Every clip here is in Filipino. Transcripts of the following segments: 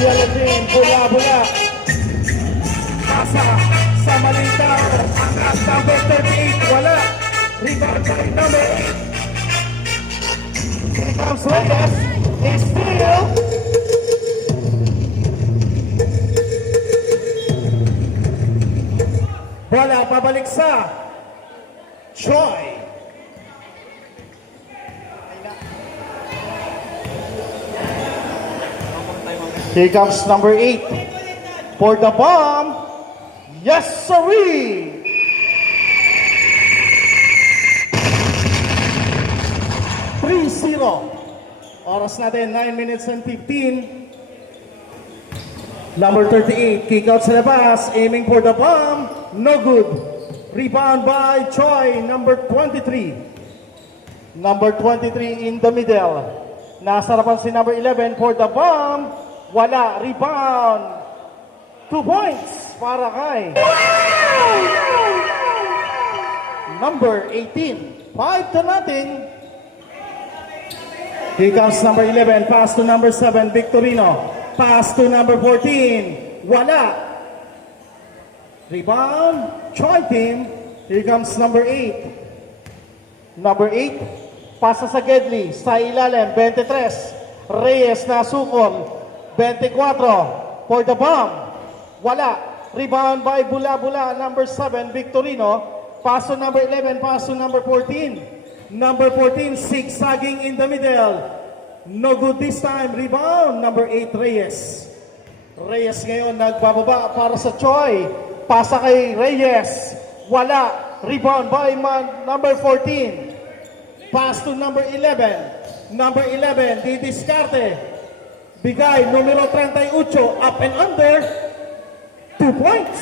yellow team, bula-bula. Pasa sa Malintao. Angat number 38, wala. Rebound by number 8. Here comes Reyes. Is still. Bola pabalik sa Choi. Here comes number 8 for the bomb. Yes, sirree! Oras natin, 9 minutes and 15. Number 38, kick out sa labas, aiming for the bomb. No good. Rebound by Choi, number 23. Number 23 in the middle. Nasa harapan si number 11 for the bomb. Wala. Rebound. 2 points para kay number 18. 5-0. Here comes number 11. Pass to number 7, Victorino. Pass to number 14. Wala. Rebound. Choi team. Here comes number 8. Number 8. Pasa sa Gedli. Sa ilalim. 23. Reyes na sukol. 24 for the bomb. Wala. Rebound by Bula-Bula, number 7, Victorino. Pass to number 11, pass to number 14. Number 14, zigzagging in the middle. No good this time. Rebound, number 8, Reyes. Reyes ngayon nagbababa para sa Choi. Pasa kay Reyes. Wala. Rebound by number 14. Pass to number 11. Number 11, didiskarte. Bigay, numero 38, up and under, 2 points.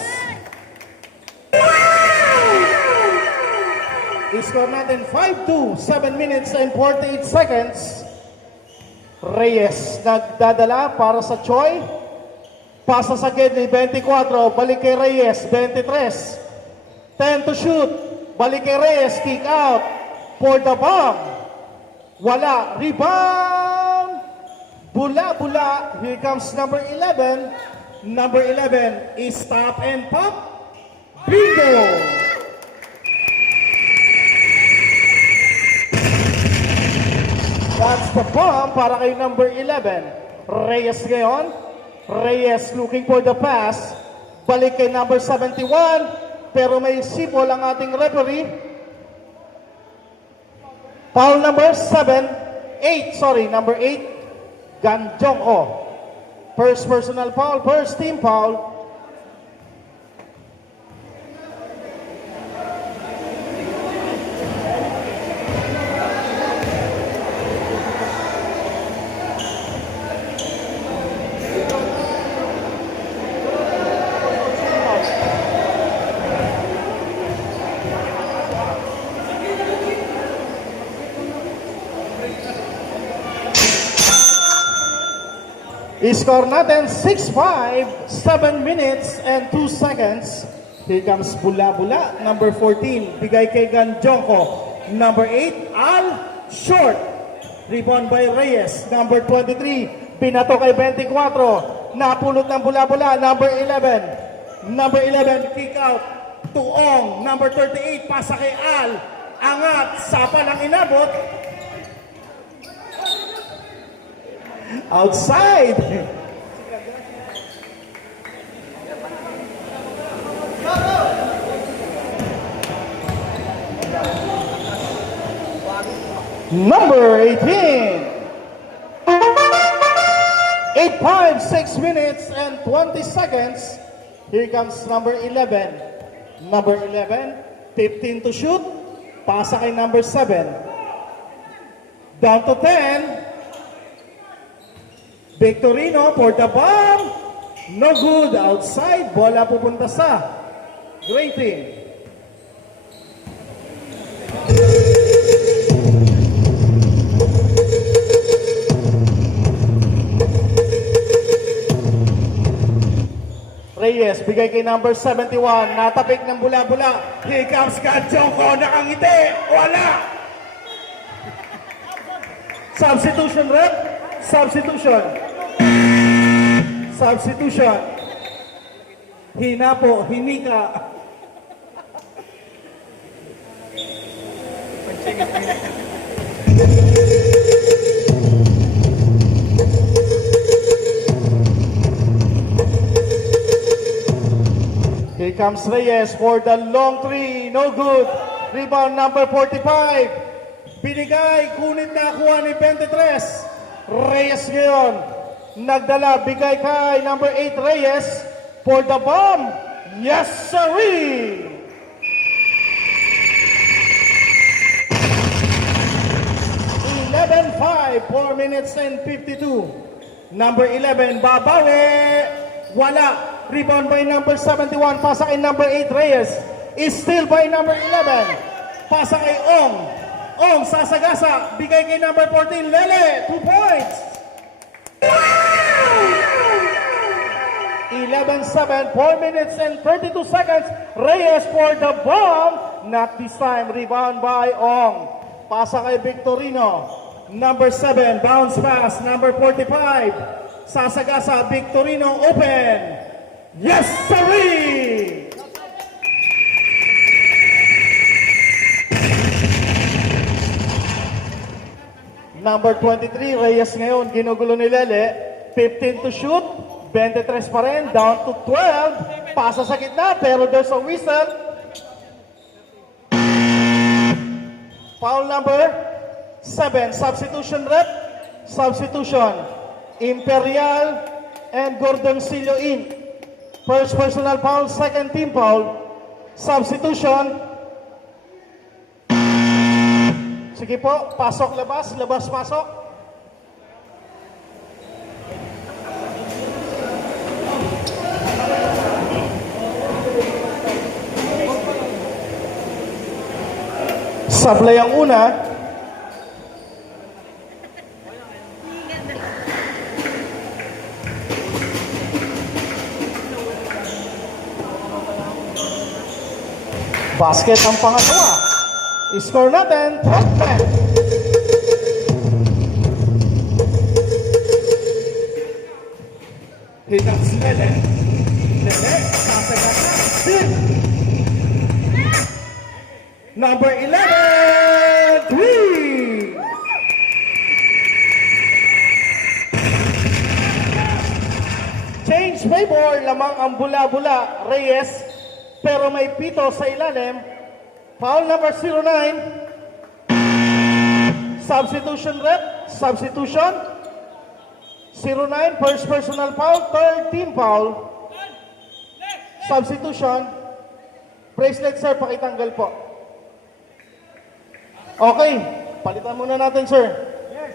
I-score natin 5-2, 7 minutes and 48 seconds. Reyes nagdadala para sa Choi. Pasa sa Gedli, 24, balik kay Reyes, 23. 10 to shoot, balik kay Reyes, kick out for the bomb. Wala, rebound. Bula-Bula, here comes number 11. Number 11 is stop and pop. Bingo! That's the bomb para kay number 11. Reyes ngayon. Reyes looking for the pass. Balik kay number 71. Pero may sipol ang ating referee. Foul number 8, number 8. Ganjongko. First personal foul, first team foul. I-score natin 6-5, 7 minutes and 2 seconds. Here comes Bula-Bula, number 14. Bigay kay Ganjongko. Number 8, Al Short. Rebound by Reyes. Number 23, pinato kay 24. Napulot ng Bula-Bula, number 11. Number 11, kick out. Tuong, number 38, pasa kay Al. Angat, sapa ng inabot. Outside. Number 18. 8-5, 6 minutes and 20 seconds. Here comes number 11. Number 11, 15 to shoot. Pasa kay number 7. Down to 10. Victorino for the bomb. No good. Outside. Bola pupunta sa Gray team. Reyes, bigay kay number 71. Natapik ng Bula-Bula. Here comes Ganjongko. Nakangiti. Wala. Substitution, rep. Substitution. Substitution. Hina po, hinika. Here comes Reyes for the long three. No good. Rebound number 45. Binigay, kunit na kuha ni 23. Reyes ngayon. Nagdala, bigay kay number 8 Reyes for the bomb. Yes, sirree! (11-5), 4 minutes and 52. Number 11, babawi. Wala. Rebound by number 71. Pasa kay number 8 Reyes. Is still by number 11. Pasa kay Ong. Ong, sasagasa. Bigay kay number 14 Lele. 2 points. 11-7, 4 minutes and 32 seconds. Reyes for the bomb. Not this time. Rebound by Ong. Pasa kay Victorino. Number 7, bounce pass. Number 45. Sasagasa, Victorino open. Yes, sirree! Number 23, Reyes ngayon, ginugulo ni Lele. 15 to shoot, 23 pa rin, down to 12. Pasa sa gitna, pero there's a whistle. Foul number 7, substitution rep. Substitution, Imperial and Gordoncillo in. First personal foul, second team foul. Substitution. Sige po, pasok, labas, labas, pasok. Sablay ang una. Basket ang pangalawa. I-score natin, 12-10. Hitaps Lele. Lele, sasagasa. Number 11, 3. Change favor, lamang ang bula-bula. Reyes. Pero may pito sa ilalim. Foul number 09. Substitution rep. Substitution. 09, first personal foul. Third team foul. Substitution. Bracelet, sir, pakitanggal po. Okay. Palitan muna natin, sir. Yes.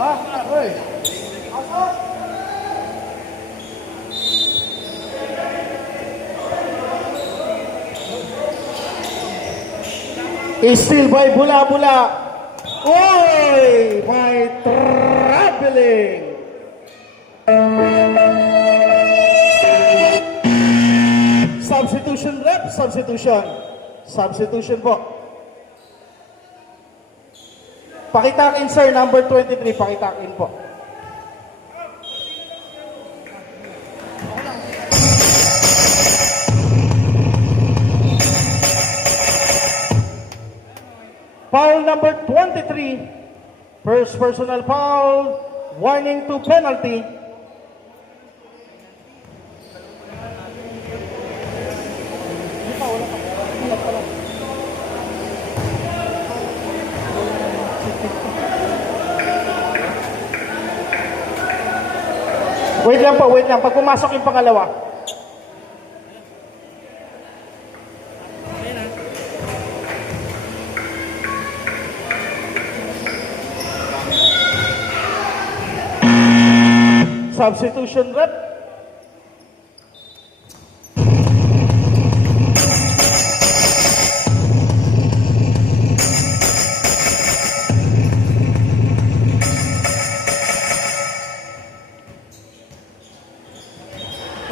Ha? Hoy. Still by bula-bula. Oy! By traveling. Substitution rep. Substitution. Substitution po. Pakitakin, sir. Number 23. Pakitakin po. Foul number 23. First personal foul. Warning to penalty. Wait lang po, wait lang. Pag pumasok yung pangalawa. Substitution rep.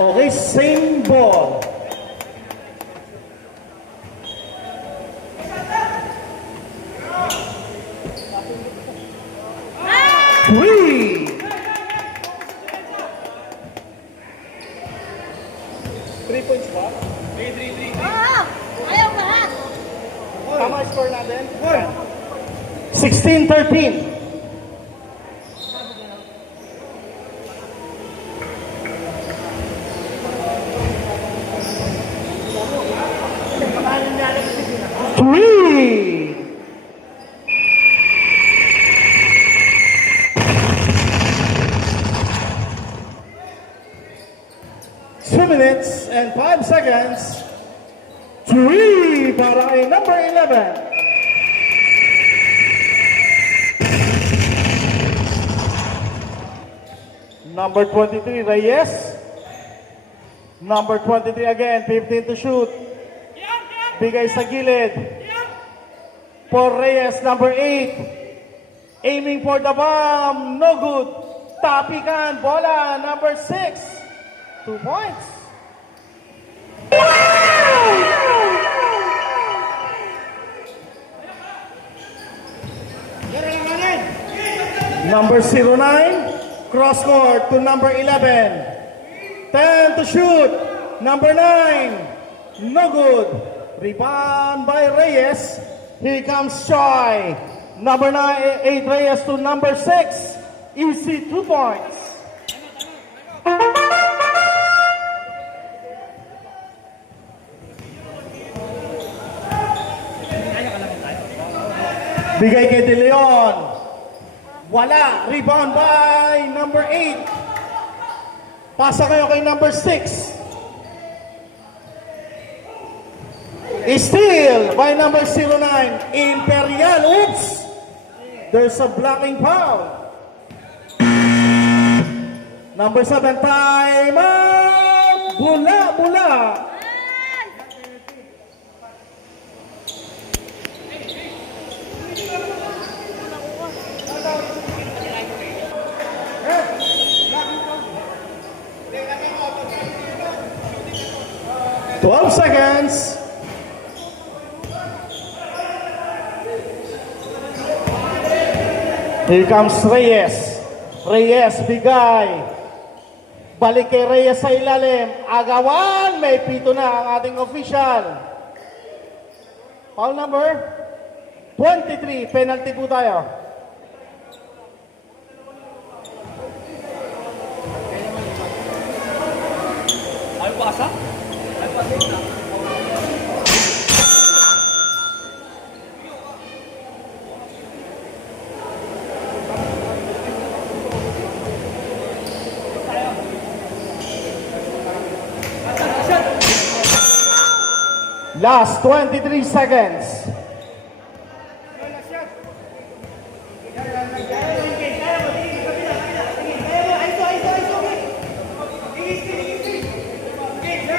Okay, same ball. Three. 16-13. Three. 2 minutes and 5 seconds. 3 para kay number 11. Number 23, Reyes. Number 23 again, 15 to shoot. Bigay sa gilid. For Reyes, number 8. Aiming for the bomb, no good. Tapikan, bola, number 6. 2 points. Number 09, cross court to number 11. 10 to shoot. Number 9, no good. Rebound by Reyes. Here comes Choi. Number 8 Reyes to number 6. Easy 2 points. Bigay kay De Leon. Wala. Rebound by number 8. Pasa kayo kay number 6. Steal by number 09. Imperial. Oops. There's a blocking foul. Number 7. Time out. Bula, bula. Seconds. Here comes Reyes. Reyes, bigay. Balik kay Reyes sa ilalim. Agawan, may pito na ang ating official. Foul number 23. Penalty po tayo. Ay, pasa? Last 23 seconds.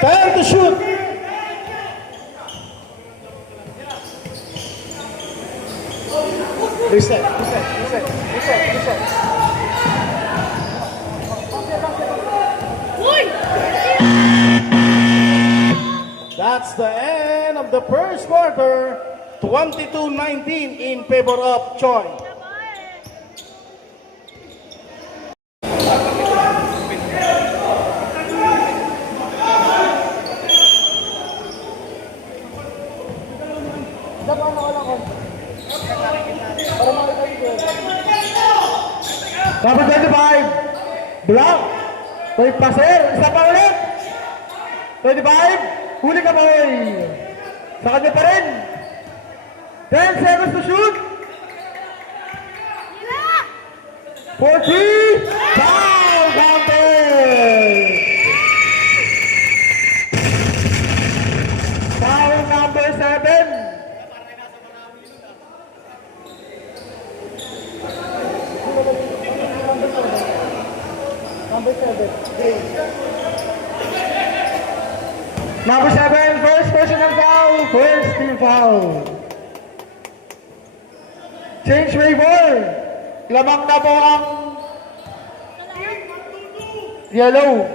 Time to shoot. Reset. That's the end of the first quarter. 22-19 in favor of Choi. Number 25, block. May passer, isa pa ulit. 25, huli ka boy. Sa kanya pa rin. 10 seconds to shoot. 40, foul, counted. Foul number 7. Number 7, first personal foul, first team foul. Change favor. Lamang na po ang yellow.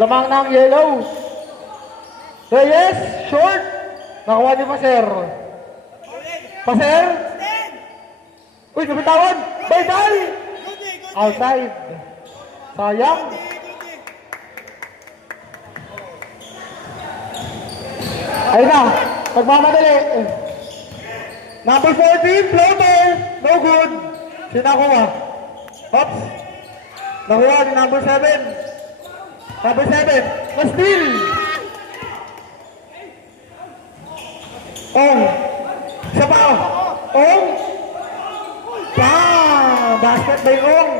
Lamang na ang yellow. Reyes, short. Nakuha ni Paser. Paser. Uy, nabitawan. Baybay. Outside. Sayang. Ayun na. Pagmamadali. Number 14, floater. No good. Sino nakuha? Oops. Nakuha ni number 7. Number 7, na-steal. Ong. Isa pa. Ong. Basket by Ong.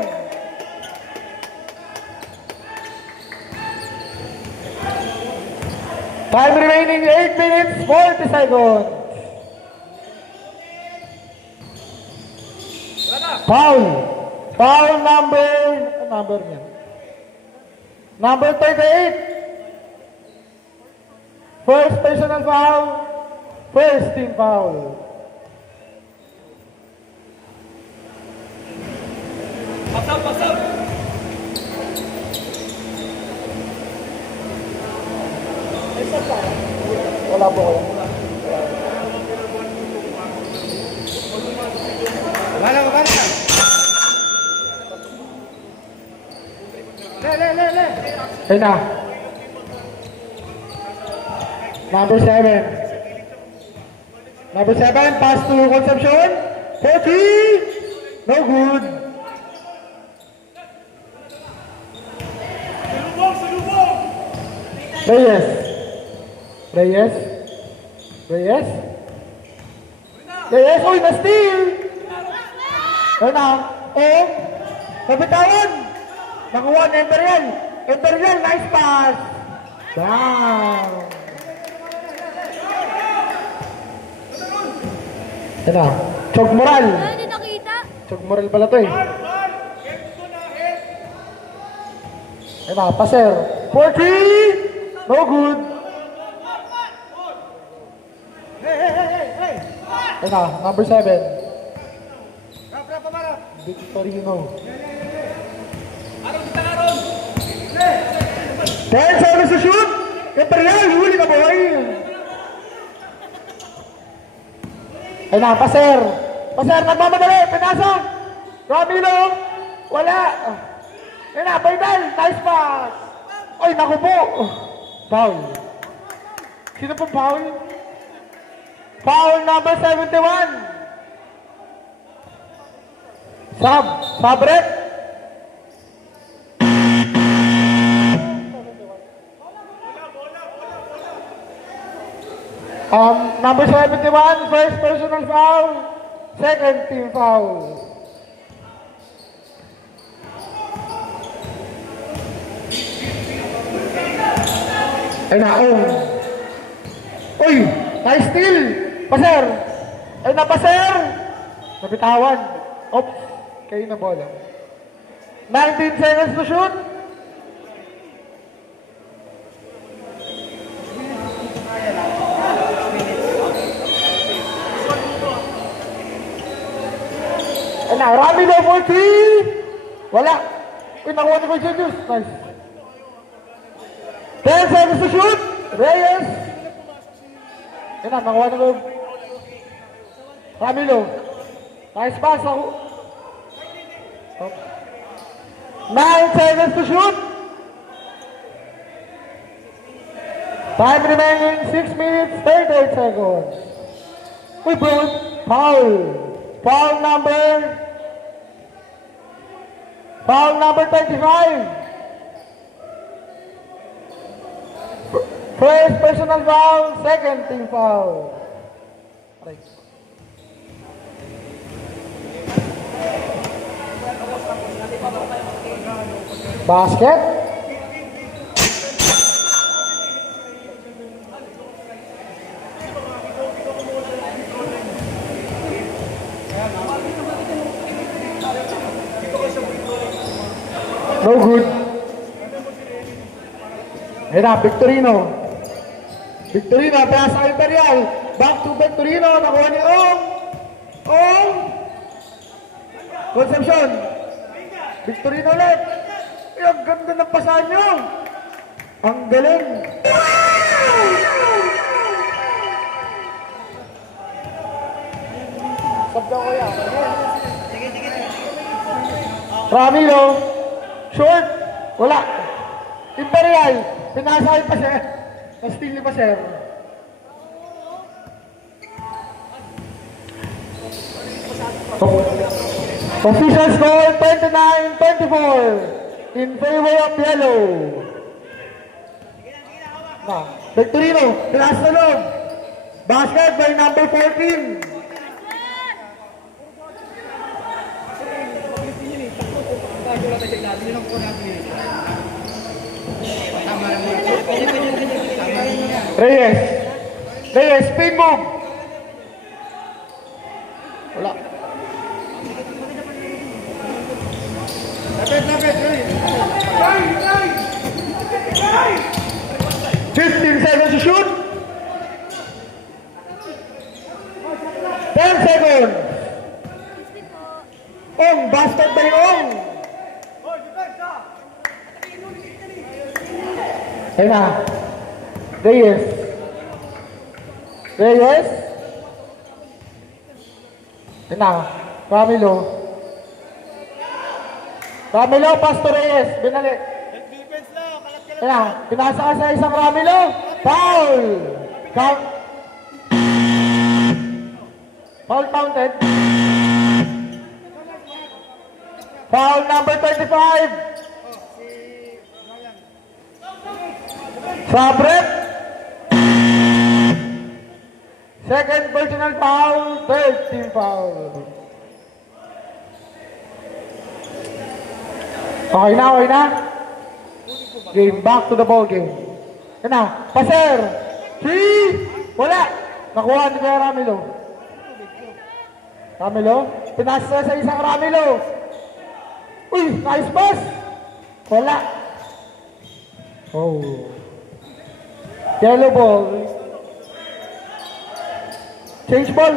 Time remaining 8 minutes, 40 seconds. Foul. Foul number niya? Number 38. First personal foul. First team foul. Pass out! Wala po ko. Wala. Le. Ayun na. Number 7. Number 7, pass to Concepcion. 40. No good. Reyes. Uy, na-steal. Ayun na. Nabitawan. Nakuha ni Imperial. Nice pass. Down. Ayun na. Chog Moral. Hindi nakita. Chog Moral pala to eh. Ayun na, passer. 40. No good. Ayun na, number 7. Victorino. 10 seconds to shoot. Imperial, huli ka boy. Ayun na, passer. Nagmamadali. Pinasok. Ramilo. Wala. Ayun na, Baydal. Nice pass. Ay, naku po. Foul. Sino pong foul? Foul number 71. Sabrek. Number 71, first personal foul, second team foul. Ayun na, Uy, nice steal. Passer. Ayun na, passer. Nabitawan. Oops, kayo na bola. 19 seconds to shoot. Ayun na, Ramilo for 3. Wala. Uy, nakuha ni Coach Julius. Nice. 10 seconds to shoot. Reyes. Ayun na, nakuha ni Coach Ramilo. Nice pass. 9 seconds to shoot. Time remaining 6 minutes, 38 seconds. Uy, bro. Foul. Foul number 25. First personal foul, second team foul. Right. Basket. No good. Ayun na, Victorino. Pass sa Imperial. Back to Victorino. Nakuha ni Ong. Concepcion. Victorino ulit. Ay, ang ganda ng pasahan nyo. Ang galing. Sabda ko yan. Ramilo. Short. Wala. Imperial. Pinasay pa siya. Na-steal ni pa siya. Official score 29-24 in favor of yellow. Victorino, pinasa sa loob. Basket by number 14. Reyes. Reyes, spin move. Wala. Lapit. 15 seconds to shoot. 10 seconds. Ong, basket by Ong. Ayun na. Reyes. Reyes. Ayun na. Camilo. Camilo, pass to Reyes. Binalik. Ayun na. Pinasa ka sa isang Camilo. Foul. Foul counted. Foul number 25. Sabret. Second personal foul, third team foul. Okay na. Game, back to the ball game. Yan na, passer. 3, wala. Nakuha ni Kuya Ramilo. Ramilo, pinasa sa isang Ramilo. Uy, nice pass. Wala. Oh. Yellow ball. Change ball.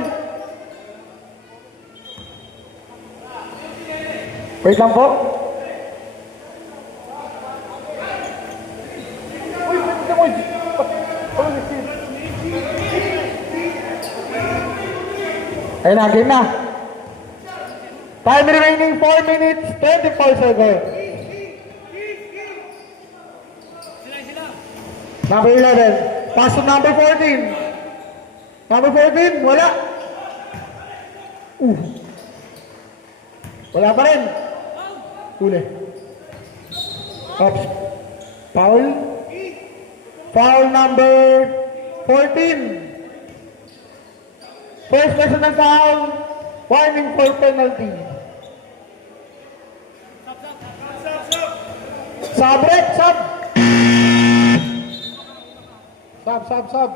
Wait lang po. Ayun na, game na. Time remaining 4 minutes, 24 seconds. Number 11. Pass to number 14. Number 14, wala. Wala pa rin. Huli. Oops. Foul. Foul number 14. First personal foul. Warning for penalty. Sabret, sub. Sub.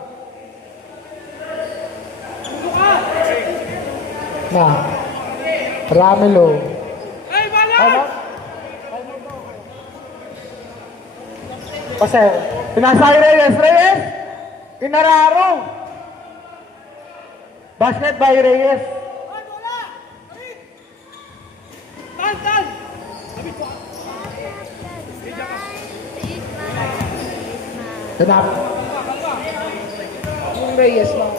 Na. Ramilo. Ano? Pasel. Pinasa kay Reyes. Inararo. Basket by Reyes. Kenapa? Yung Reyes lang.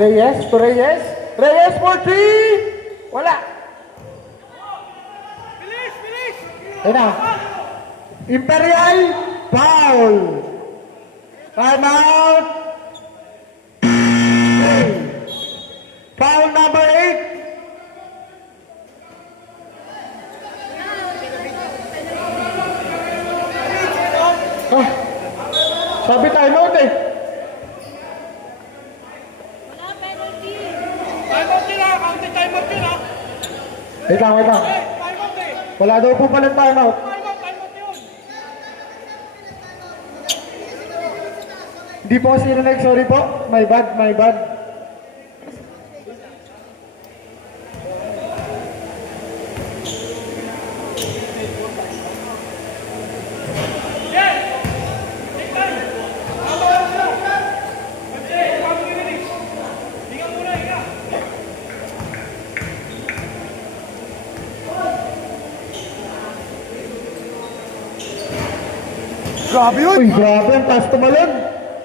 Reyes to Reyes. Reyes for 3. Wala. Ayun na. Imperial foul. Time out. Foul number 8. Sabi time out eh. Wala penalty. Time out nila. Counted time out nila. Wait lang. Time out eh. Wala daw po pala time out. Time out yun. Hindi po kasi nag sorry po. My bad. Grabe yun! Uy, grabe ang pass tumalon.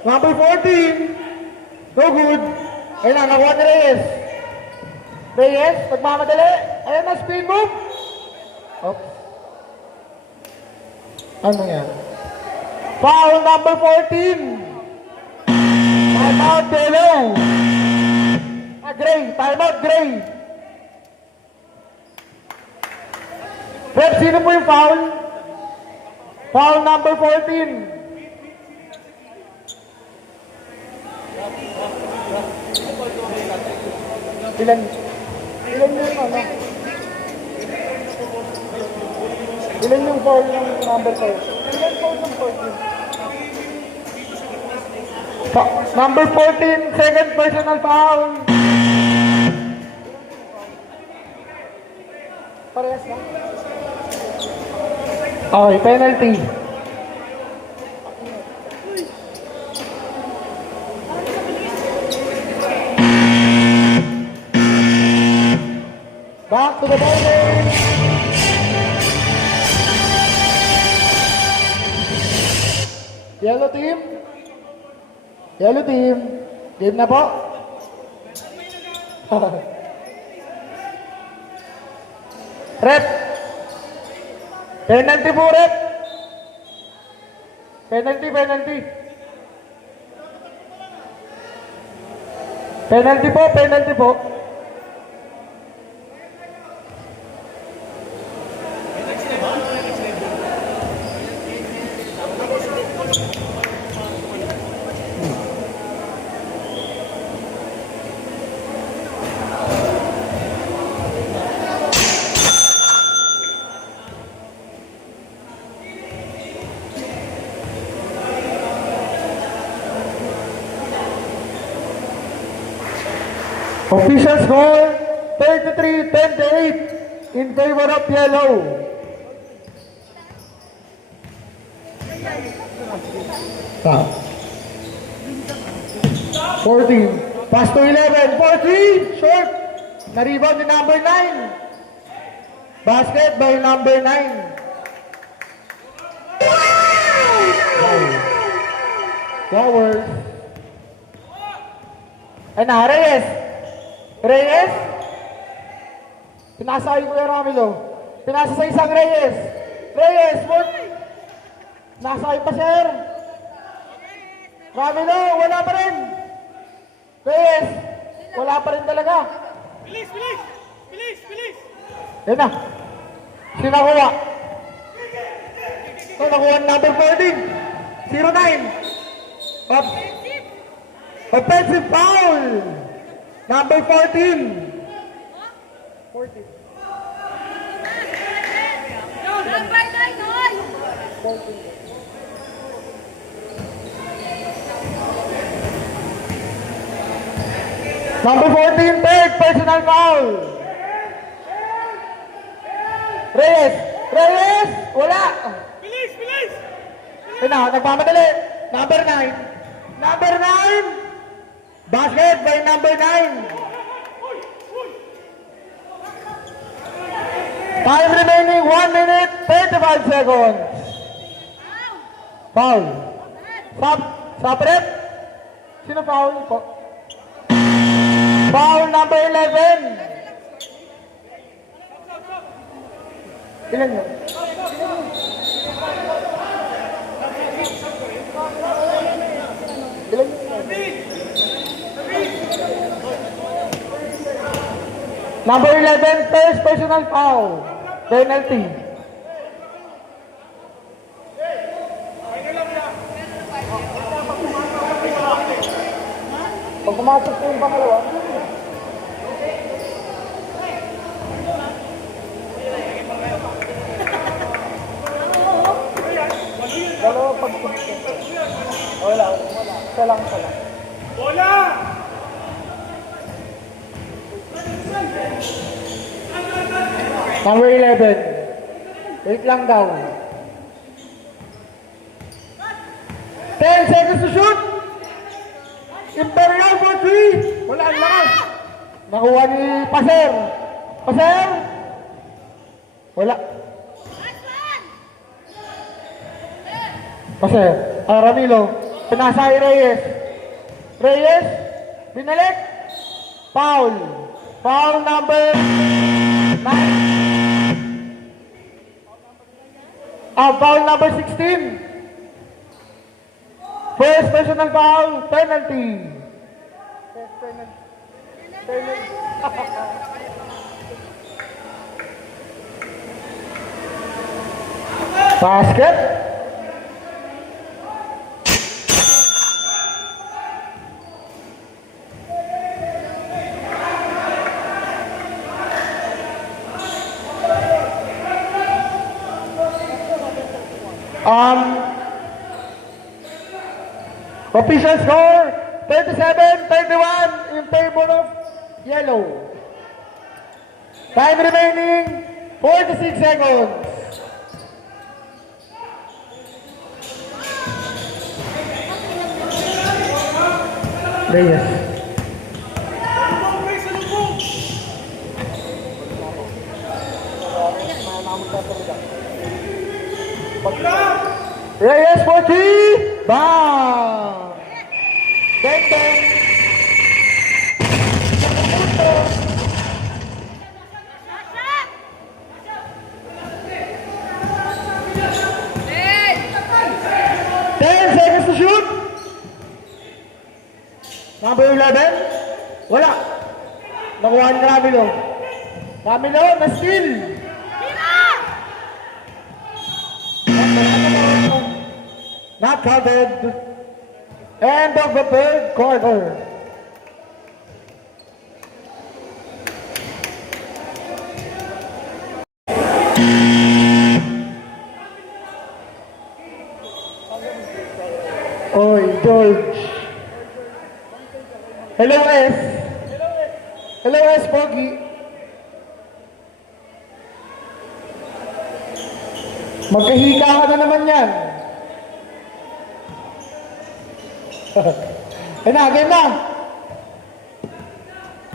Number 14. No good. Ayun na, nakuha ni Reyes. Reyes, nagmamadali. Ayun na, spin move. Oops. Ano yan? Foul number 14. Time out, yellow. Gray. Time out, gray. Rep, sino po yung foul? Foul number 14. Ilan yung ano? Ilan yung foul ng number 5? Ilan foul ng 14? Number 14, second personal foul. Parehas lang. Okay, penalty. Back to the ball game. Yellow team. Yellow team. Game na po. Rep. Penalty po, rep. Penalty, penalty. Penalty po, penalty po. Official score 33-28 in favor of yellow. Stop. 14. Pass to 11. 4-3. Short. Na-rebound ni number 9. Basket by number 9. Flowers. Ay na, Reyes. Reyes? Pinasa ko yung Ramilo. Pinasa sa isang Reyes. Reyes, what? Nasa pa, sir. Ramilo, wala pa rin. Reyes, wala pa rin talaga. Bilis, bilis! Bilis, bilis! Yan na. Sinakuha. So, nakuha number 14. 09. Offensive foul. Number 14. 14. Number 14, third personal foul. Reyes. Reyes. Wala. Bilis, bilis! Ayun na, nagmamadali. Number 9. Number 9. Basket by number 9. Time remaining 1 minute 35 seconds. Foul. Stop rep. Sino foul po? Foul number 11. Ilan yun? Ilan yun? Number 11, first personal foul. Penalty. Pag pumasok po yung pangalawa, dalawa pag wala. Isa lang. Bola! Number 11. Wait lang daw. 10 seconds to shoot. Imperial for 3. Wala ang lakas. Nakuha ni Paser. Paser. Wala. Paser. Ramilo. Pinasa kay Reyes. Reyes. Binalik. Foul. Foul number 9. Foul number 16. First personal foul, penalty. Basket. Official score, 37-31 in favor of yellow. Time remaining, 46 seconds. Reyes. Reyes for three. Bang! Bang, bang. Hey! 10 seconds to shoot. Number 11. Wala. Nakuha ni Camilo. Camilo, na steal. Not covered. End of the third quarter. Oy, George. Hello, S. Hello, S. Pogi. Magkahika ka na naman yan. Game na, game na.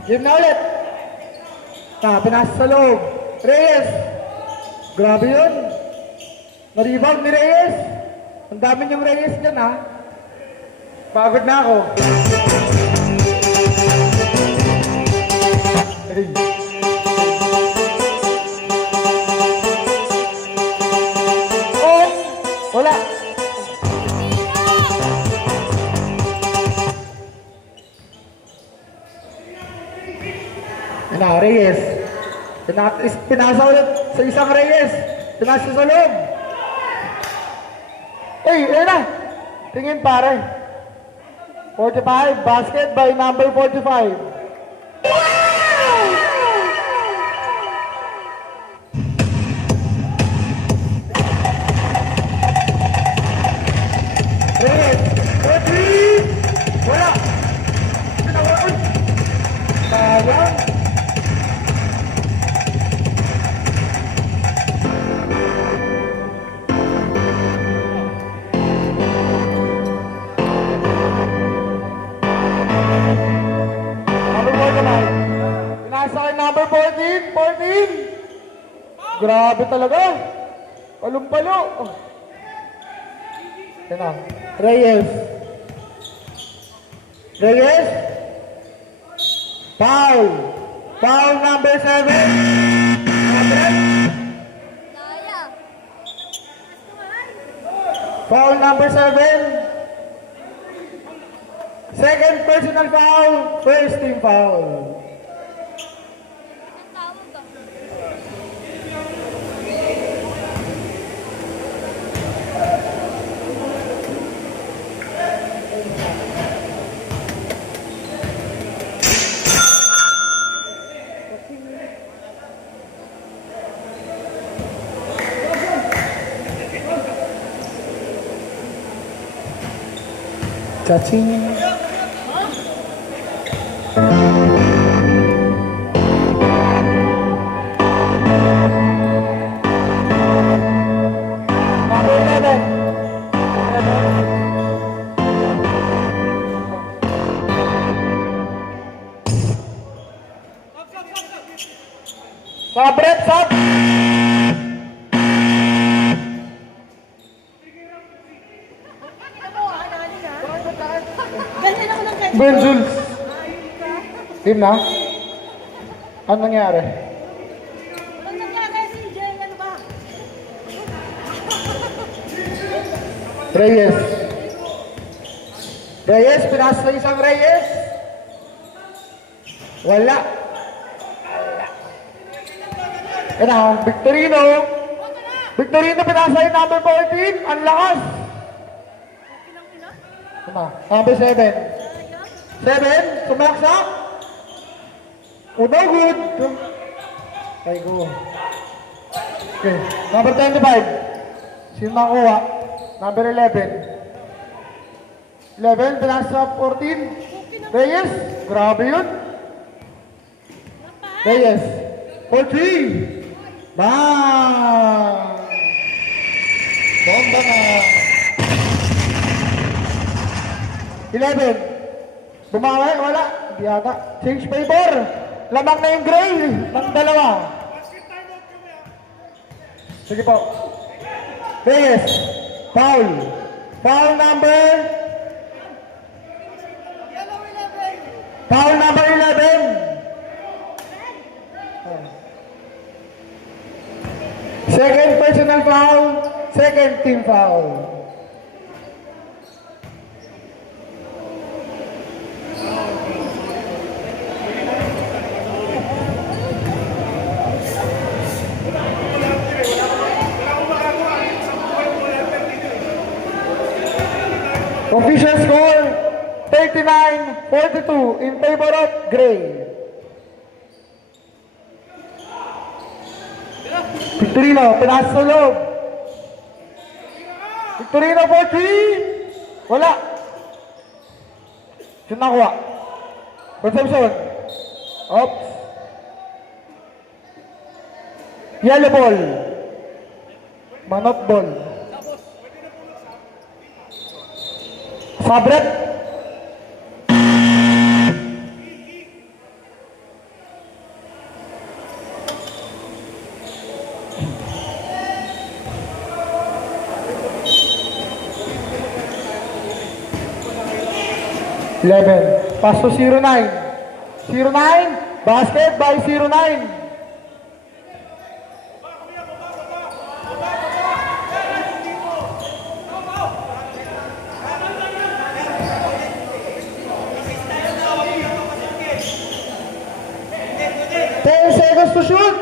Game na ulit. Pinasa sa loob. Reyes. Grabe yun. Na-rebound ni Reyes. Ang dami niyong Reyes dyan, ha. Pagod na ako. Hey. Oh! Wala. Reyes. Pinasa ulit sa isang Reyes. Pinasa sa loob. Hey, ayun na. Tingin pare. 45, basket by number 45. Reyes. 40. Wala. Pinawaan. Sayang. Number 14, 14. Grabe talaga. Palumpalo. Yan na. Reyes. Reyes. Foul. Foul number 7. Foul number 7. Second personal foul. First team foul. Cacing. Sabret, sab. Ben Jules. Team na? Ano nangyari? Ano nangyari, CJ? Ano ba? Reyes. Reyes, pinasa sa isang Reyes. Wala. Yan na, Victorino. Victorino, pinasa yung number 14. Ang lakas. Ano, number 7. 7, sumaksak. Uno, good. Okay, go. Okay, number 25. Sino nakuha? Number 11. 11, pinasa 14. Reyes, grabe yun. Reyes, 4-3. Bang! Bomba na. 11. Bumawi, wala. Hindi yata. Change favor. Lamang na yung gray ng dalawa. Sige po. Reyes, foul. Foul number. Foul number 11. Second personal foul, second team foul. Official score 39-42 in favor of Gray. Victorino, pinasa sa loob. Victorino 4-3. Wala. Sino nakuha? Concepcion. Oops. Yellow ball. Manot ball. Sabret. Pass to 09. 09. Basket by 09. Seconds to shoot.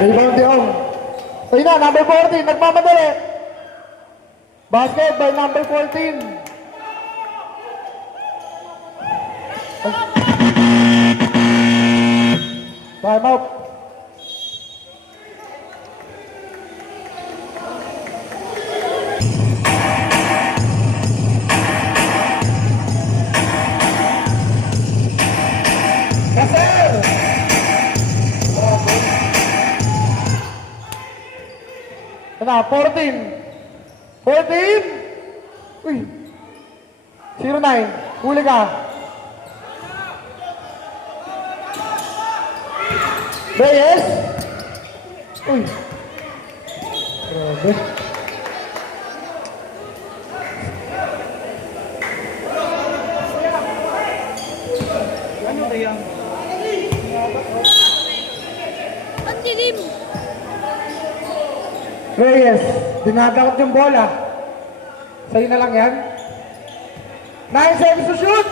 Rebound down. Ayun na, number 40, nagmamadali. Basket by number 14. Time out. Kasir! Ano, 14. 14! Uy! 09. Huli ka. Reyes! Uy! Grabe. Ano ba yan? Ang dilim. Reyes, dinadakot yung bola. Sa'yo na lang yan. 9 seconds to shoot.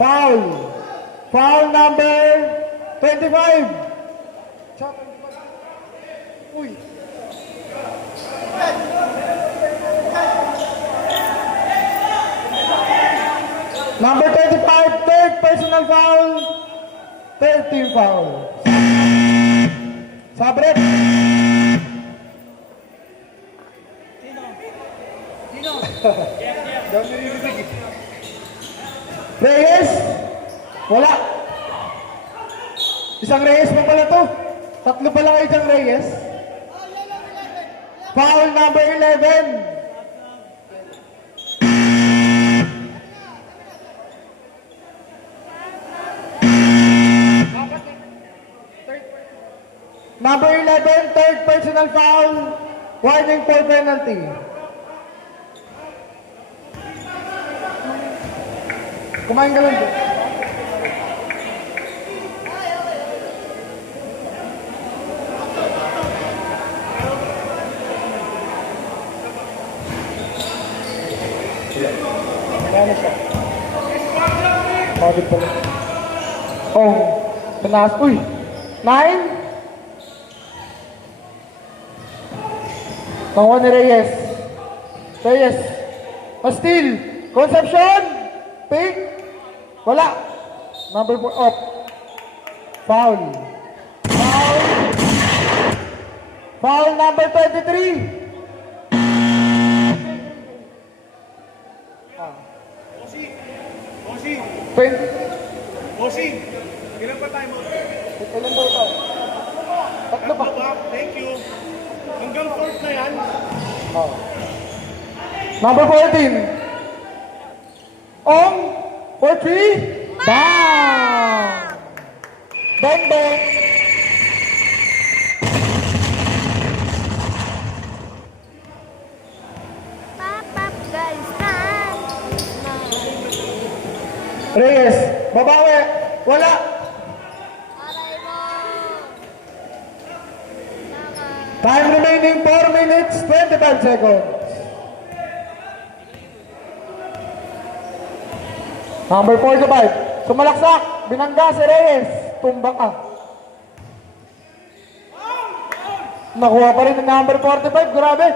Foul. Foul number 25. Uy. Number 25, third personal foul. Third team foul. Sabret. Reyes, wala. Isang Reyes pa pala to. Tatlo pala kayo dyan, Reyes. Foul number 11. Number 11, third personal foul. Warning for penalty. Kumain ka lang doon. Sabi pala. Oh, tanas. Uy! 9. Nakuha ni Reyes. Reyes. Pastil. Concepcion. Pink. Wala. Number 4 off. Foul. Foul. Foul number 23. Bossing, 23. bossing. Ilan pa tayo mo? Ilan daw ito? Tatlo pa. Thank you. Hanggang fourth na yan. Oh. Number 14. On. 4-3. Bang! Bang, bang. Papap guys, man. Reyes. Babawi. Wala. Aray mo. Time remaining 4 minutes, 25 seconds. Number 45. Sumalaksak. Binangga si Reyes. Tumba ka. Nakuha pa rin ang number 45. Grabe.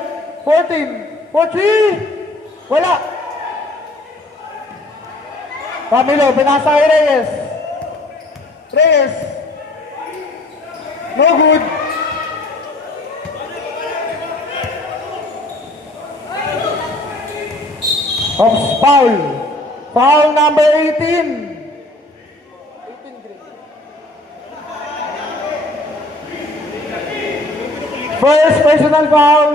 14. 43. Wala. Camilo, pinasa kay Reyes. Reyes. No good. Ops, foul. Foul number 18. First personal foul,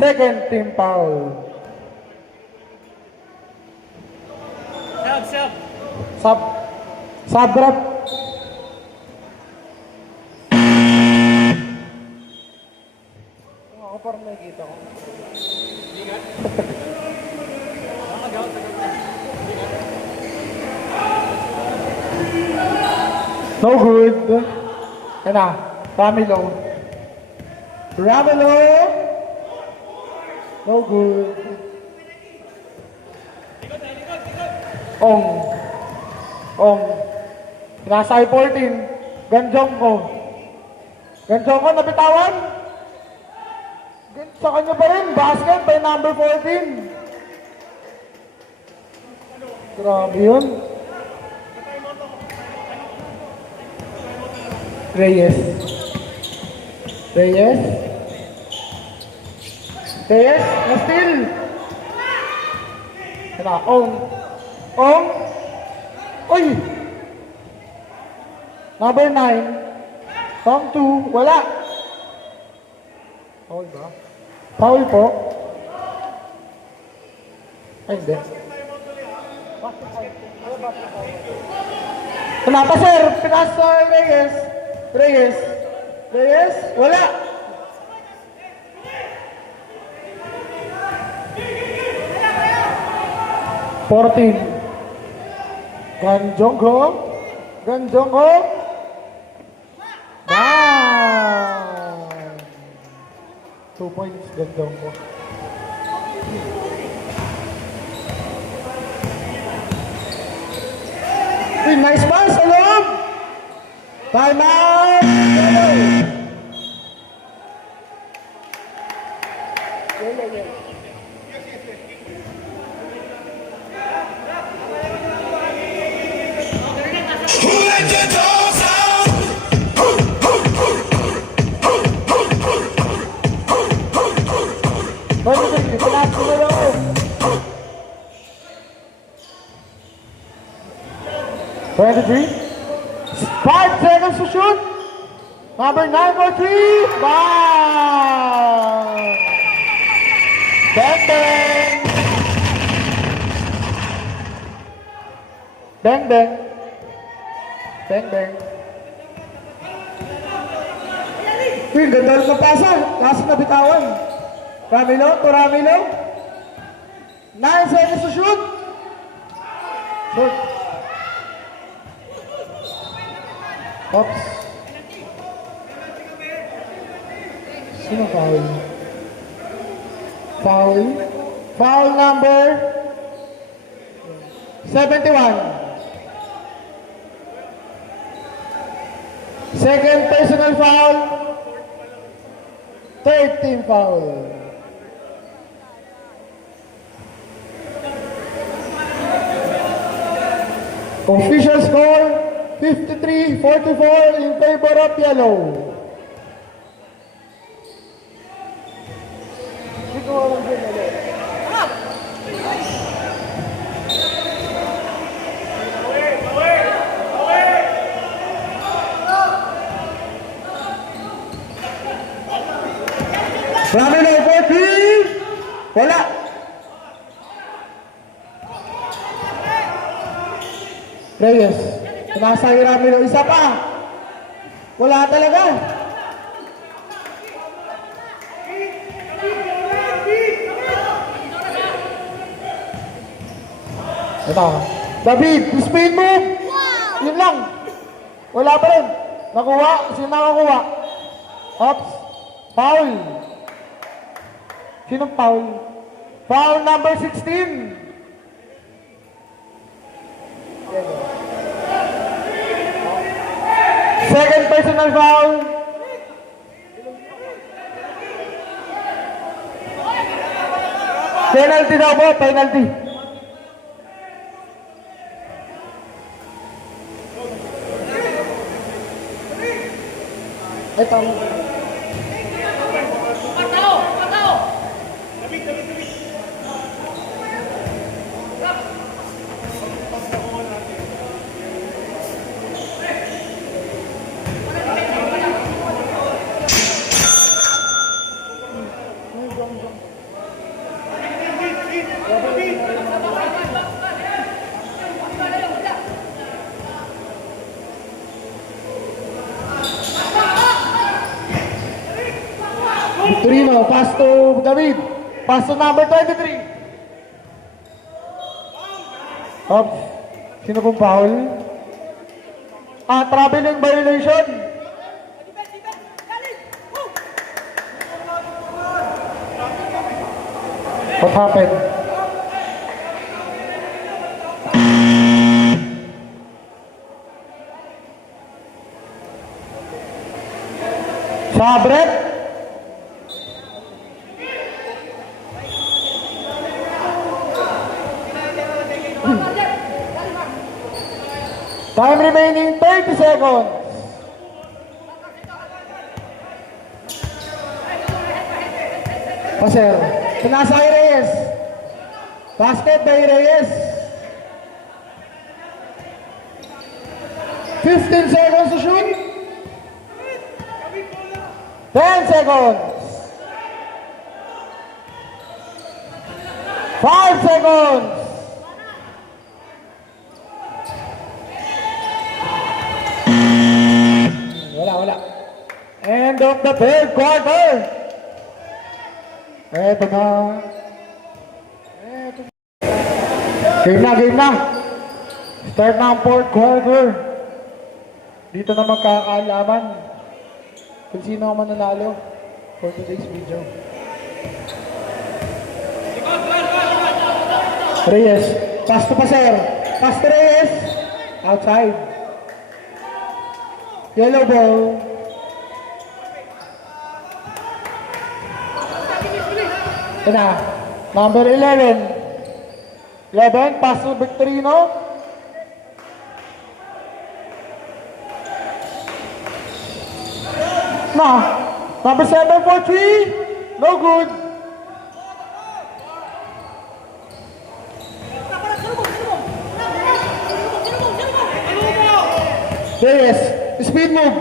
second team foul. Sub. Sub rep. Ako parang nakikita ko. No good. Yan na, Ramilo. Ramilo. No good. Ong. Nasa 14. Ganjong ko. Nabitawan. Sa kanya pa rin. Basket by number 14. Grabe yun. Reyes. Na steal. Kaya Ong. Uy! Number 9. Tom 2. Wala. Foul ba? Foul po. Ay, hindi. Wala pa, sir. Pinasa Reyes. Wala. Fourteen. Ganjong ko. Bang! 2 points, Ganjong ko. Nice pass, along! Time out! Who let the dogs out? Twenty-three. 5 seconds to shoot. Number 9 for 3. Bang! Bang, bang! Bang, bang! Bang, bang! Uy, ganda rin magpasa. Kaso nabitawan. Ramilo. 9 seconds to shoot. Shoot. Oops. Sino foul? Foul number 71. Second personal foul. Third team foul. Official score 53-44 in favor of yellow. Ramilo 14. Wala. Reyes. Pinasa kay Ramilo. Isa pa. Wala talaga. Ito. David, speed move. Yun lang. Wala pa rin. Nakuha. Sino nakakuha? Ops. Foul. Sinong foul? Foul number 16. Second personal foul. Penalty daw po, penalty. Ito. Victorino, pass to David. Pass to number 23. Oops. Sino pong foul? Traveling violation. What happened? Sabret. Time remaining 30 seconds. Passer. Pinasa kay Reyes. Basket by Reyes. 15 seconds to shoot. 10 seconds. 5 seconds. Wala. End of the third quarter. Eto na. Game na. Start na ang fourth quarter. Dito na magkakaalaman kung sino ang mananalo for today's video. Reyes. Pass to Passer. Pass to Reyes. Outside. Yellow ball. Ito na. Number 11. 11, pass to Victorino. Na. Number 7 for 3. No good. Reyes. Speed move.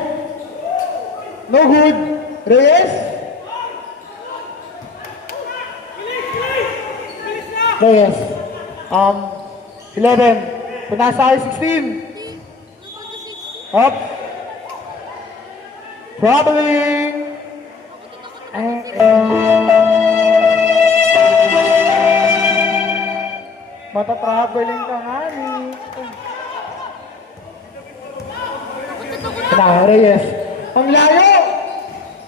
No good. Reyes. Reyes. 11. Pinasa ay 16. Up. Traveling. Matatraveling ka nga ni. Na, Reyes. Ang layo!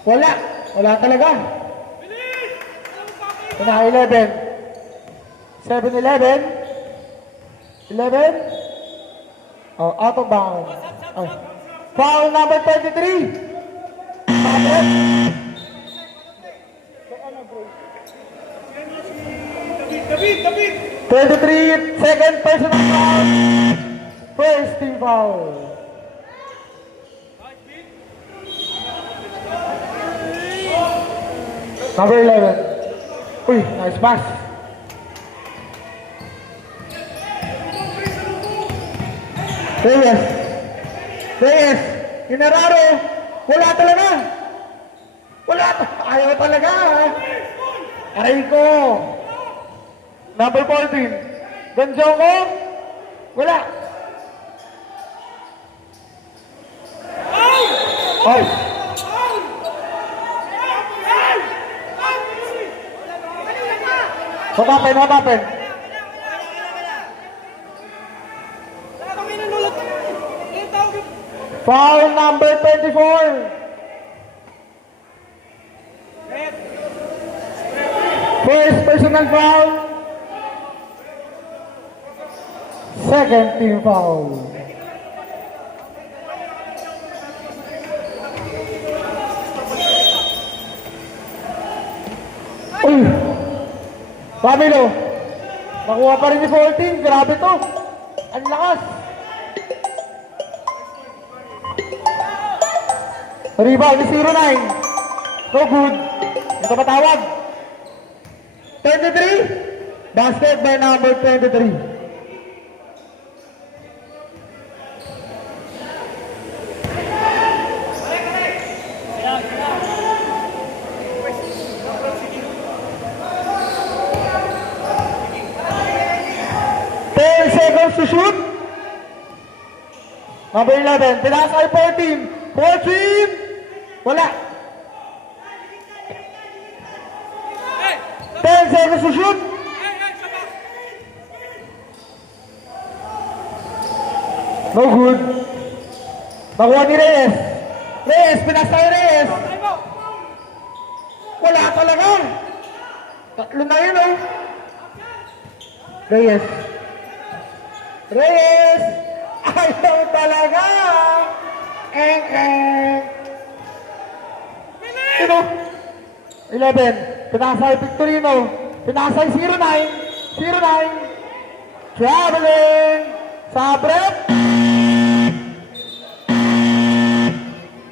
Wala talaga. Na, 11. 7-11. 11. Oh, out of bounds. Oh. Foul number 23. Sabret. David! 23, second personal foul. First team foul. Number 11. Uy, nice pass. Reyes, Inararo, wala talaga. Ayaw talaga. Aray ko. Number 14, Ganjongo, wala. Out. What happened? Foul number 24. First personal foul. Second team foul. Uy! Pamilo! Nakuha pa rin ni 14. Grabe to. Ang lakas. Rebound ni 09. No good. Ito patawag. 23. Basket by number 23. To shoot. Number 11, pinasay 14. 14. Wala. 10 seconds to shoot. No good. Nakuha ni Reyes. Pinasay Reyes. Wala talaga. Tatlo na yun, oh. Reyes, ayaw talaga. Sino? 11, pinasay Victorino. Pinasay 09. Traveling. Sabret.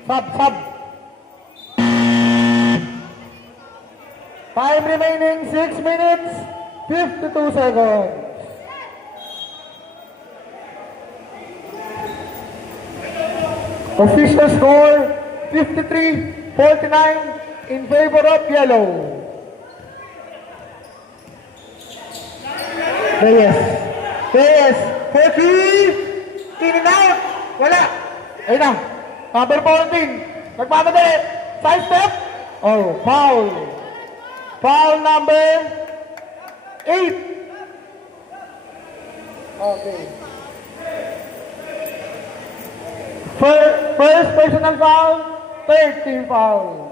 Sub. Time remaining 6 minutes, 52 seconds. Official score 53-49 in favor of yellow. Reyes, 40, in and out, wala. Ayun na, number 14, nagmamadali, side step, oh, foul. Foul number 8. Okay. First personal foul, third team foul.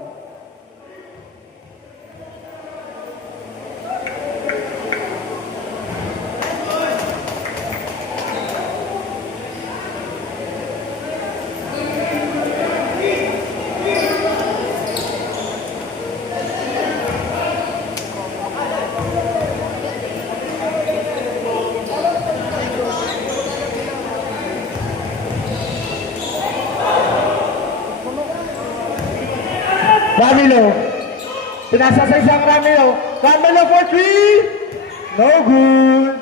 Ramilo. Pinasa sa isang Ramilo. Ramilo for 3. No good.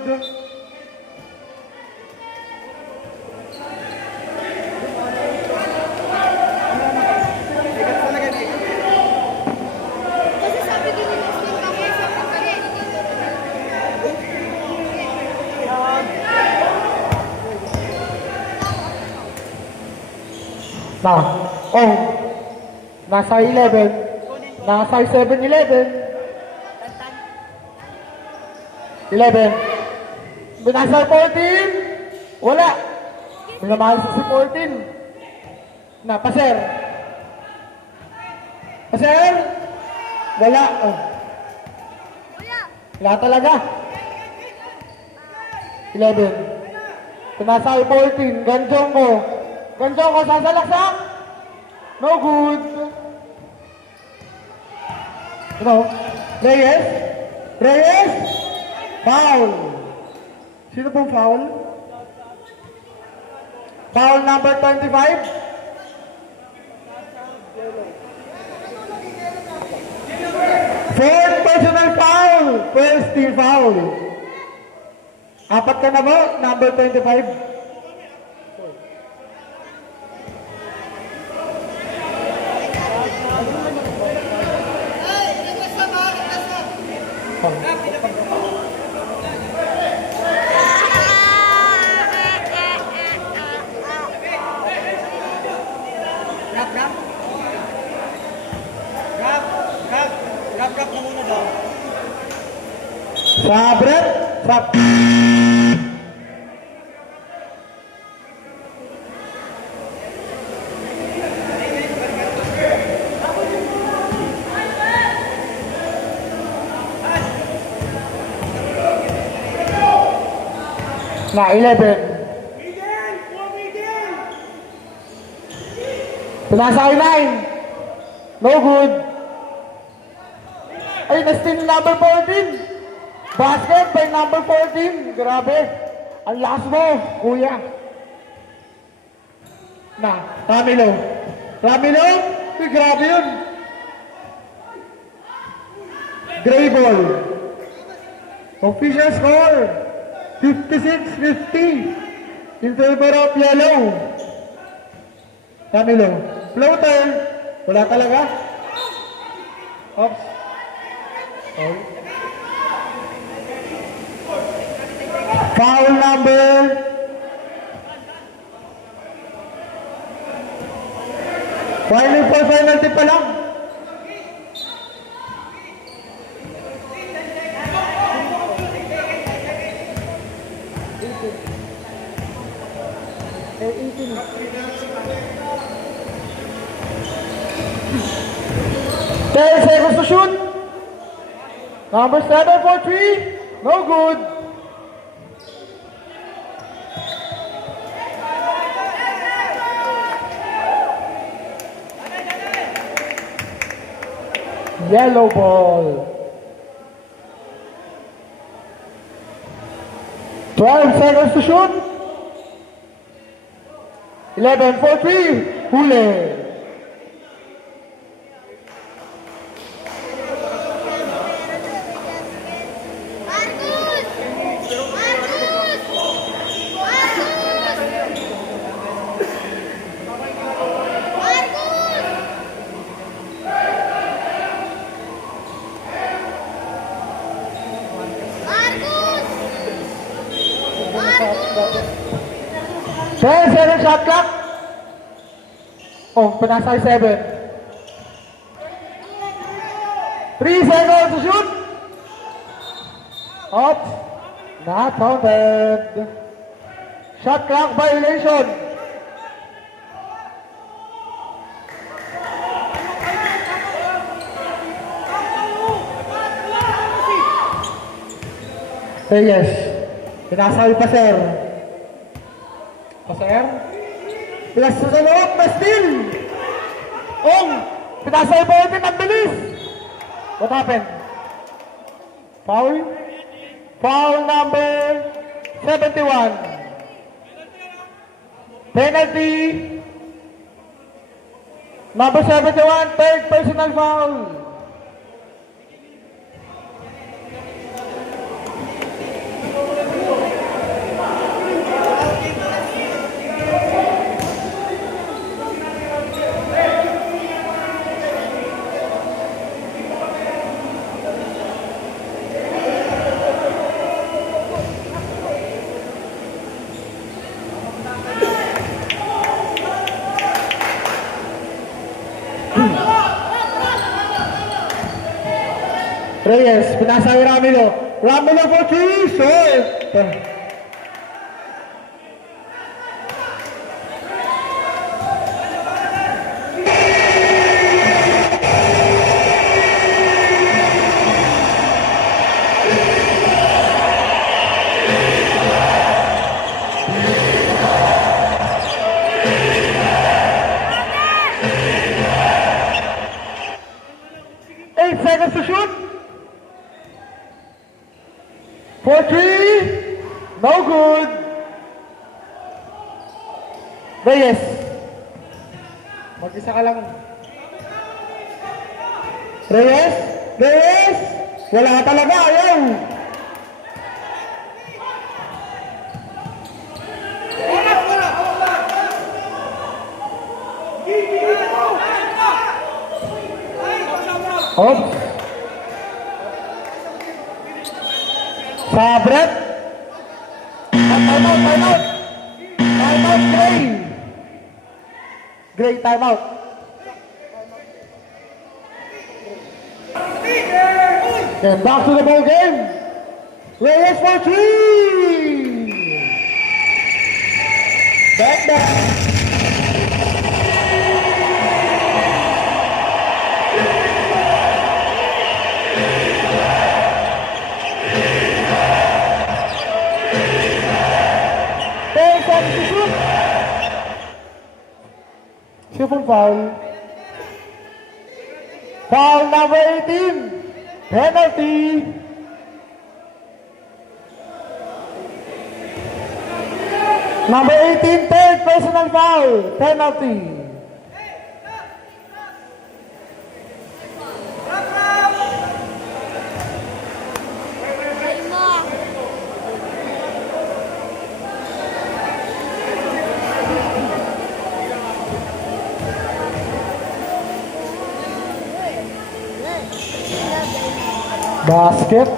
Kasi sabi din nila, slim kami, sabi kami. Nasa 11. Nasa 7-11. 11. Binasa 14. Wala. Minamahal sa si 14. Paser. Wala. Oh. Wala talaga. 11. Pinasa 14. Ganjong mo. Gancho ko sasalaksak. No good. Ano? Reyes? Reyes? Foul. Sino pong foul? Foul number 25. Fourth personal foul. First team foul. Apat ka na ba? Number 25. Rap na muna daw. Sabret. Na 11. Miguel! Kuha Miguel! Pinasa kay 9. No good. Ay, na-steal number 14. Basket by number 14. Grabe. Ang lakas mo, kuya. Na, Ramilo. Ramilo? Uy, grabe yun. Gray ball. Official score. 56-50. In favor of yellow. Ramilo. Floater. Wala talaga. Oops. Foul. Foul number 4 penalty pa lang. Ten seconds to shoot. Number 7 for 3. No good. Yellow ball. 12 seconds to shoot. 11 for 3. Huli. Marcus! Marcus! Marcus! Marcus! 10 seconds shot clock. Oh, pinasa kay 7. 3 seconds to shoot. Up. Not counted. Shot clock violation. Yes. Pinasa kay Paser. Paser. Pinasa sa loob. Na-steal. Ong. Pinasa kay Bolton. Ang bilis. What happened? Foul? Foul number 71. Penalty. Number 71, third personal foul. Reyes, pinasa kay Ramilo. Ramilo for 3, short. For 3. No good. Reyes. Mag-isa ka lang. Reyes. Reyes. Wala talaga. Ayaw. Oops. Sabret. Time out, time out. Time out, Gray. Gray, time out. Okay, back to the ball game. Reyes for 3. Back. 10 seconds to shoot. Triple foul. Foul number 18. Penalty. Number 18, third personal foul. Penalty. Basket.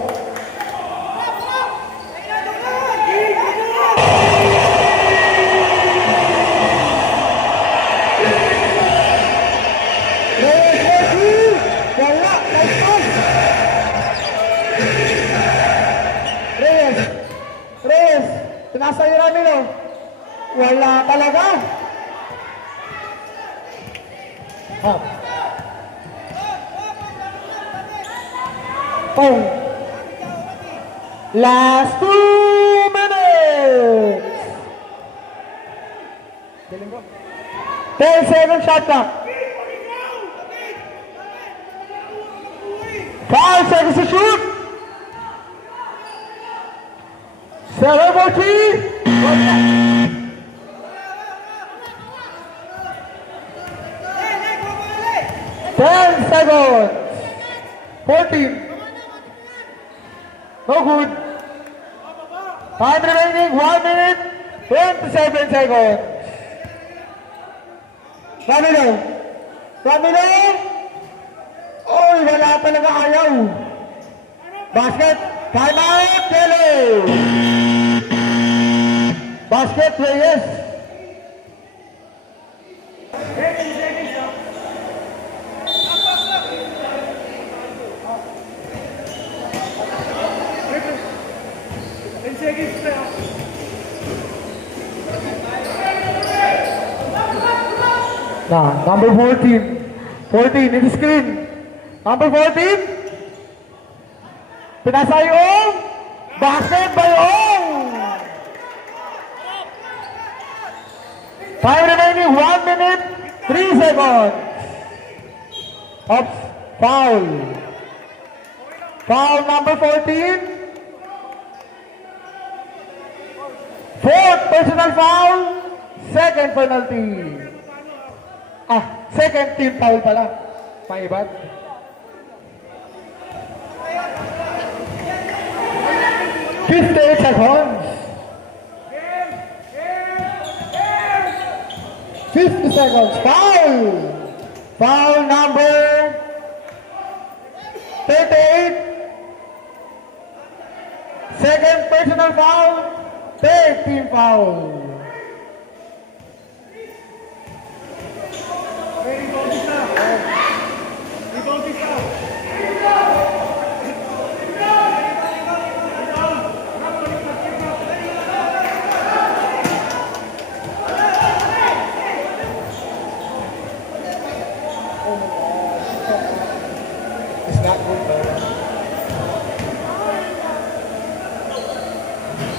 Wala, Reyes. Reyes. Tinasa yun namin, oh. Wala talaga. Ah. Oh. Last 2 minutes. 10-7 shot clock. 5 seconds to shoot. 7 for 3. 10 seconds. 14. No good. Time remaining 1 minute, 27 seconds. Ramilo. Ramilo. Oy, wala talaga ayaw. Basket. Time out. Yellow. Basket, Reyes. Nah, number 14. 14 in the screen. Number 14. Pinasa yung basket by Ong. Time remaining 1 minute, 3 seconds. Oops, foul. Foul number 14. Fourth personal foul. Second penalty. Second team foul pala. Paibad. Fifty-8 seconds. 50 seconds. Foul. Foul number 38. Second personal foul. Third team foul.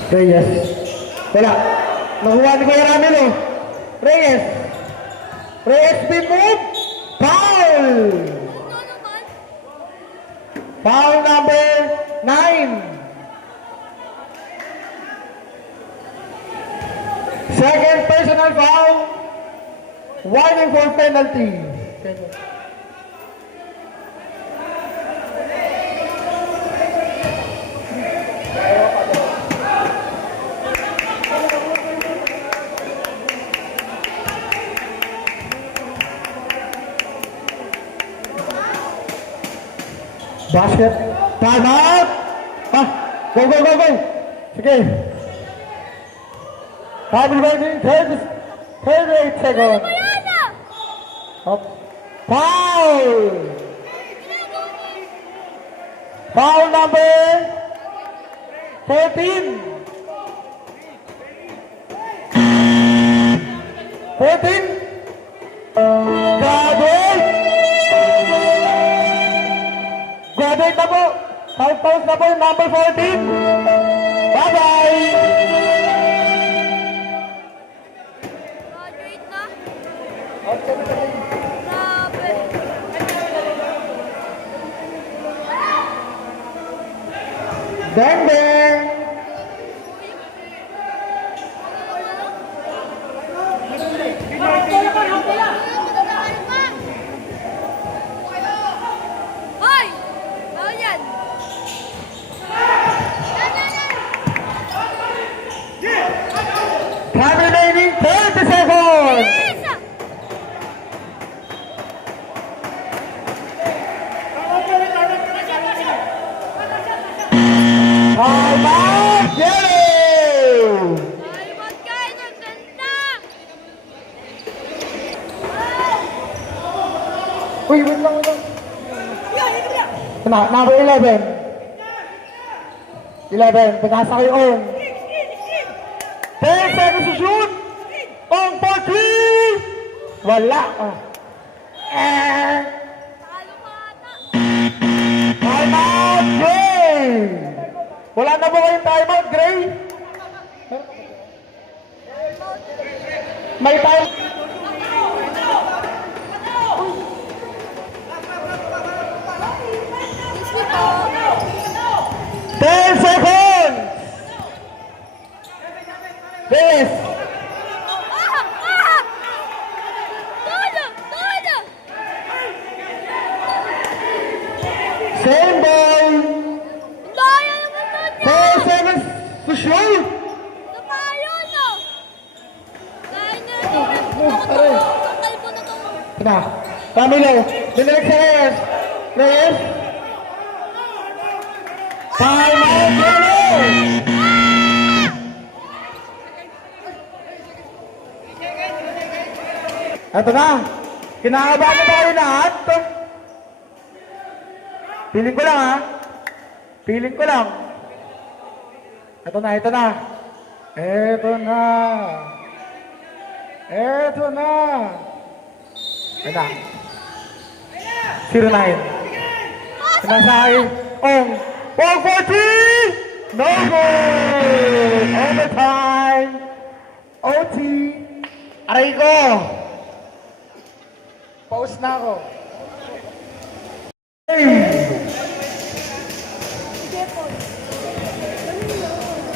Reyes. Wala. Nakuha ni Kuya Ramilo. Reyes. Reyes spin move. Foul. Foul number 9. Second personal foul. Warning for penalty. Basket. Time out. Go, go, go, go. Sige. Time remaining 38 seconds. Mayana! Up. Foul. Foul number 14. 14. Graduate. Graduate na po. 5 fouls na po, number 14. Bye-bye. Graduate na? Grabe. Bang, bang. Matatakan pa. Hoy! Bawal yan. Yan. Time remaining 30 seconds. Yes! Time out. Yellow. Ay, wag kayo ng ganda! Uy, wait lang, wait lang. Number 11. 11, pagkasa kay Ong. 10 seconds to shoot. Ong for 3. Wala. Talo ka ata. Time out, Gray. Wala na po kayong time out, Gray. May time. Excuse me po. 10 seconds. Yes. Todo! Todo! Same ball. Daya naman doon niya! 4 seconds to shoot. Tumayo, no? Dahil na ito. Kalbo na to. Ina. Camilo. Dinex sa Reyes. Reyes. Time out, Reyes. Ito na. Kinakabahan na tayo lahat. Piling ko lang, ha? Piling ko lang. Ito na, ito na. Ito na. Ito na. Ito na. 09. Sinasay. Ong. 140! No good! Overtime! OT! Aray ko! Pause na ako.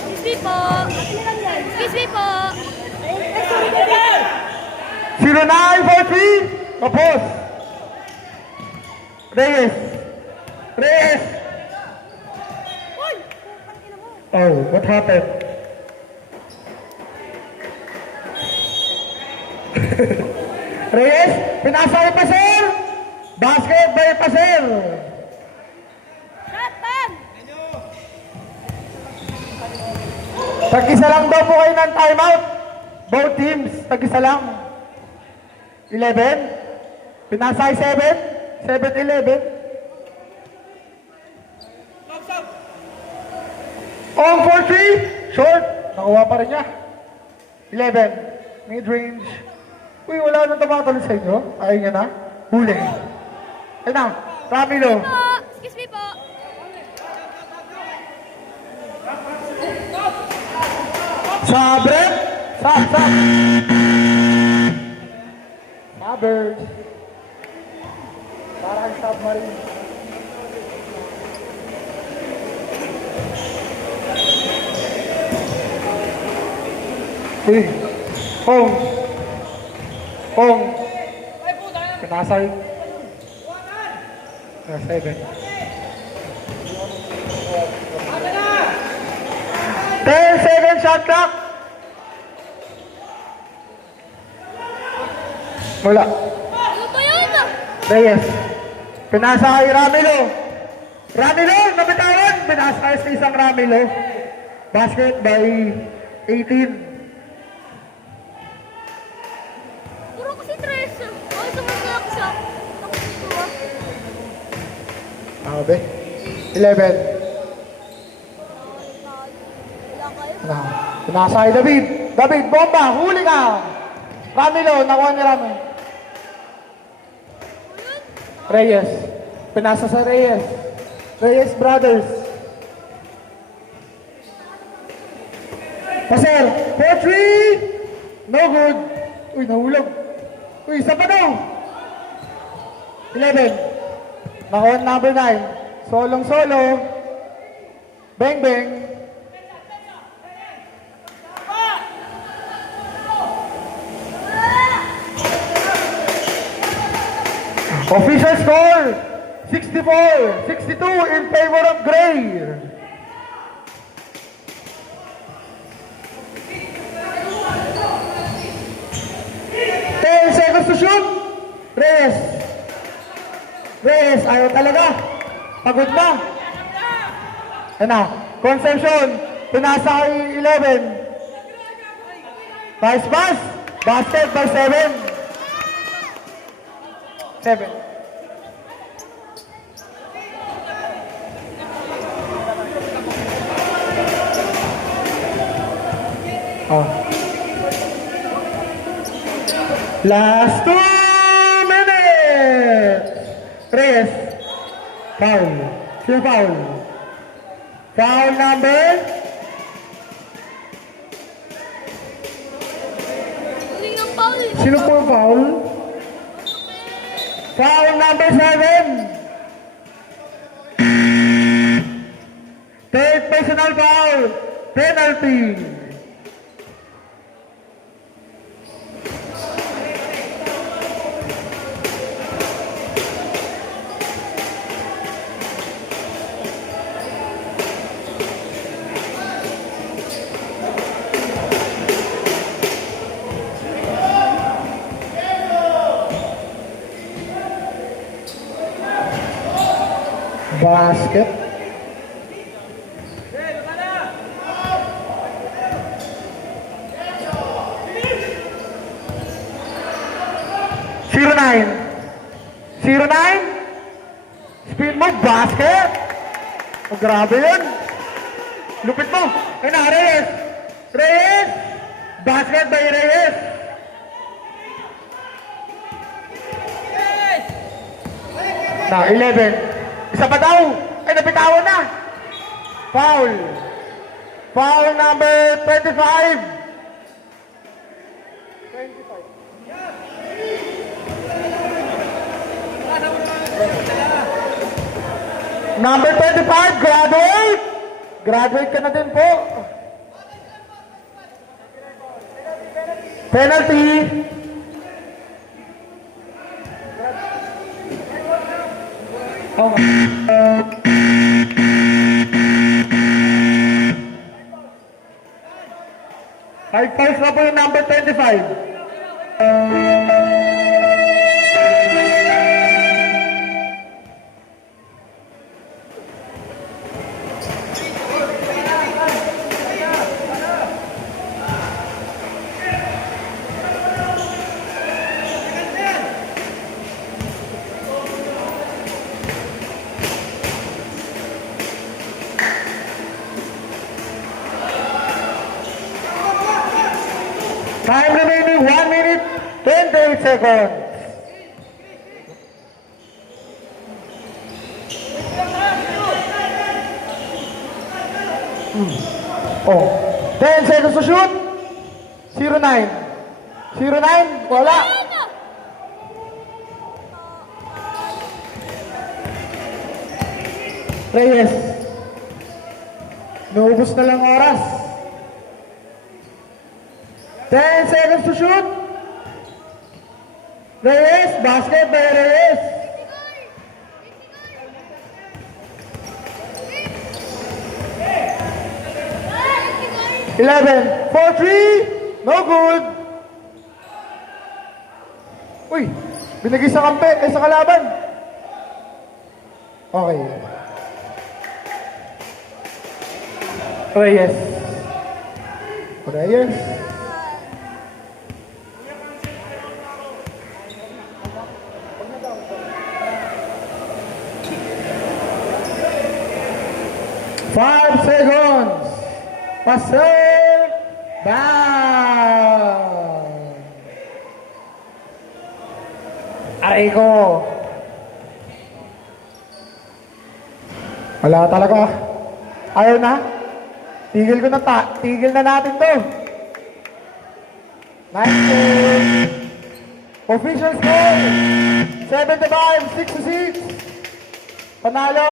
Excuse me po. Excuse me po. 0943! Kapos! Reyes! Reyes! Oh, what happened? Reyes, pinasa kay Pasel! Basket by Pasel! Shot, bang! Tag-isa lang daw po kayo ng timeout. Both teams, tag-isa lang. 11. Pinasa kay 7. 7-11. On for 3. Short. Nakuha pa rin niya. 11. Mid-range. Uy, wala nang tumatalo sa inyo. Ayaw niya na. Huli. Ayun na. Ramilo. Po. Excuse me po. Sabre. Sab. Sabers. Parang submarine. Uy. Hong. Hong. Ay po, tayo. Pinasay. 7. 10-second shot clock. Wala. Ano ba yun? Reyes. Pinasa kay Ramilo. Ramilo, nabitawan. Pinasa kay sa isang Ramilo. Basket by 18. Puro kasi tres. Ay, sumasalak siya. Ako dito Sabi. 11. Wala kayo. Pinasa kay David. David, bomba. Huli ka. Ramilo, nakuha ni Ramilo. Reyes. Pinasa sa Reyes. Reyes Brothers. Passer. 4-3. No good. Uy, nahulog. Uy, isa pa daw. 11. Nakuha ni number 9. Solong solo. Bang bang. Official score, 64-62 in favor of Gray. Ten seconds to shoot. Reyes. Reyes, ayaw talaga. Pagod na. Ano? Conception. Pinasa kay 11. Vice pass. Basket by 7. 7. Oh. Last 2 minutes. Reyes. Foul. Sino foul? Foul number? Huling ng foul. Sino po yung foul? Foul number 7. Third personal foul. Penalty. Basket. Zero 9. 09. Speed mo, basket. Oh, grabe yun. Lupit mo. Ayun na, Reyes. Reyes. Basket by Reyes. Na, 11. Isa pa daw. Ay, nabitawan na. Foul. Foul number 25. Number 25, graduate. Graduate ka na din po. Penalty. Oh. High five na po yung number 25. Time remaining 1 minute 28 seconds. Oh, 10 seconds to shoot. 09. 09, wala. Reyes. Naubos na lang oras. 10 seconds to shoot. Reyes, basket by Reyes. Ay, 11, 4-3, no good. Uy, binigay sa kampe, sa kalaban. Okay. Reyes. Reyes. Five seconds. Passer. Down. Aray ko. Wala talaga. Ayaw na. Tigil na natin to. Nice game. Official score. 75-66. Panalo.